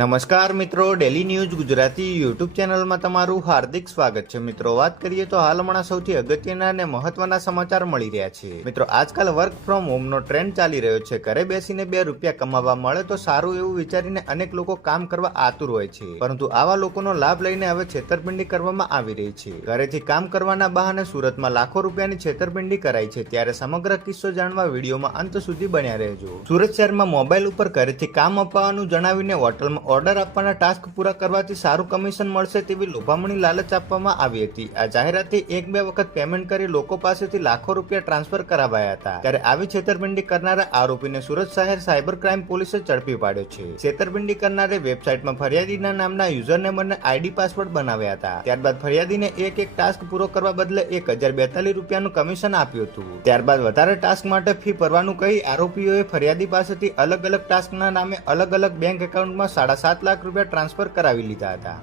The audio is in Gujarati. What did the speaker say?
નમસ્કાર મિત્રો, ડેલી ન્યૂઝ ગુજરાતી યુટ્યુબ ચેનલમાં તમારું હાર્દિક સ્વાગત છે. મિત્રો, વાત કરીએ તો હાલ હમણાં સૌથી અગત્યના અને મહત્વના સમાચાર મળી રહ્યા છે. મિત્રો, આજકાલ વર્ક ફ્રોમ હોમનો ટ્રેન્ડ ચાલી રહ્યો છે. ઘરે બેસીને 2 રૂપિયા કમાવા મળે તો સારું એવું વિચારીને અનેક લોકો કામ કરવા આતુર હોય છે, પરંતુ આવા લોકોનો લાભ લઈને હવે છેતરપિંડી કરવામાં આવી રહી છે. ઘરેથી કામ કરવાના બહાને સુરતમાં લાખો રૂપિયાની છેતરપિંડી કરાઈ છે. ત્યારે સમગ્ર કિસ્સો જાણવા વિડીયોમાં અંત સુધી બન્યા રહેજો. સુરત શહેરમાં મોબાઈલ ઉપર ઘરેથી કામ અપાવવાનું જણાવીને હોટલમાં ઓર્ડર આપવાના ટાસ્ક પૂરા કરવાથી સારું કમિશન મળશે તેવી લોભામણી લાલચ આપવામાં આવી હતી. આ જાહેરાતથી 1-2 વખત પેમેન્ટ કરી લોકો પાસેથી લાખો રૂપિયા ટ્રાન્સફર કરાવાયા હતા. ત્યારે આવી છેતરપિંડી કરનારા આરોપીને સુરત શહેર સાયબર ક્રાઇમ પોલીસે ઝડપી પાડ્યો છે. છેતરપિંડી કરનારે વેબસાઇટમાં ફરિયાદીના નામના યુઝરનેમ અને આઈડી પાસવર્ડ બનાવ્યા હતા. ત્યારબાદ ફરિયાદીને એક ટાસ્ક પૂરો કરવા બદલે 1042 રૂપિયાનું કમિશન આપ્યું હતું. ત્યારબાદ વધારે ટાસ્ક માટે ફી ભરવાનું કહી આરોપીઓએ ફરિયાદી પાસેથી અલગ-અલગ ટાસ્કના નામે અલગ-અલગ બેંક એકાઉન્ટમાં 7.5 લાખ રૂપિયા ટ્રાન્સફર કરાવી લીધા હતા.